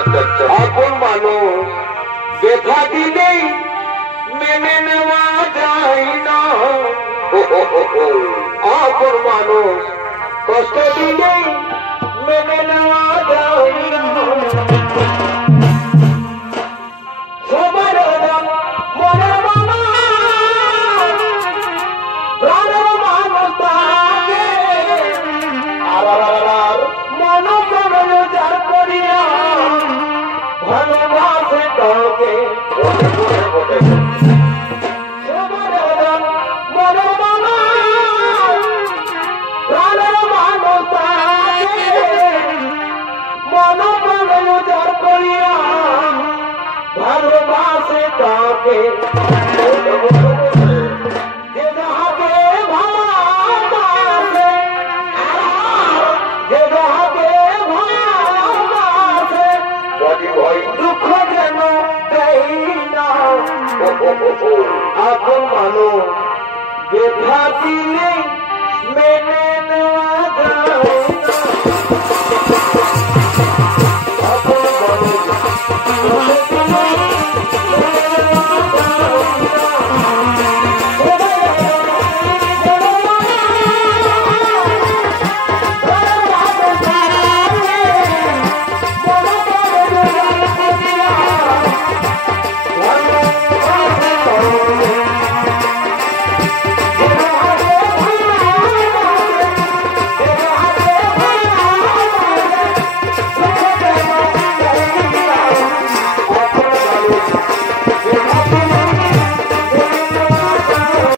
আপন মানুষ ব্যথা দিলেই মেনে নেওয়া যায় না। আপন মানুষ কষ্ট দিলেই মেনে নেওয়া যায় না। সবার মনে প্রাণের মানুষ তাকে মন যার করিয়া ভালোবাসে তাকে। ভালোবাসে তাকে যে যাহাকে ভালোবাসে, যে যাহাকে ভালোবাসে দুঃখ যেন দেই না। আপন মানুষ ব্যথা দিলে মেনে নেওয়া যায় না। আপন মানুষ